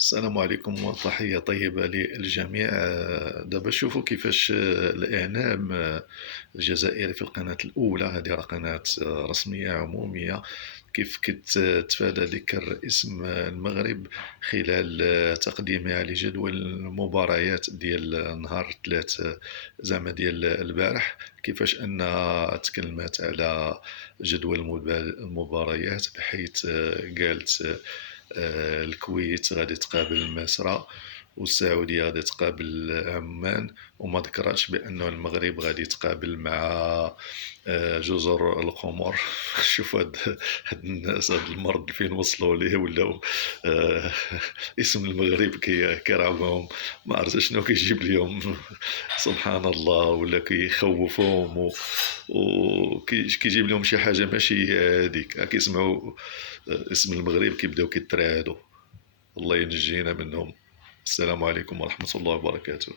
السلام عليكم وتحية طيبة للجميع. دابا شوفوا كيفاش الإعلام الجزائري في القناة الأولى، هذه راه قناة رسمية عمومية، كيف كتتفادى ذكر اسم المغرب خلال تقديمها لجدول المباريات ديال نهار الثلاث، زعما ديال البارح. كيفاش أنها تكلمات على جدول المباريات، بحيث قالت الكويت غادي تقابل المصرة، والسعودية غادي تقابل عمان، وما ذكرتش بأنه المغرب غادي يتقابل مع جزر القمر. شوف هاد الناس، هاد المرض فين وصلوا ليه، ولاو آه، اسم المغرب كيرعبهم، ما عرفت شنو كيجيب لهم. سبحان الله، ولا كيخوفوهم وكيجيب لهم شي حاجة ماشي هي هذيك. كيسمعوا اسم المغرب كيبداو كيترعدوا. الله ينجينا منهم. السلام عليكم ورحمة الله وبركاته.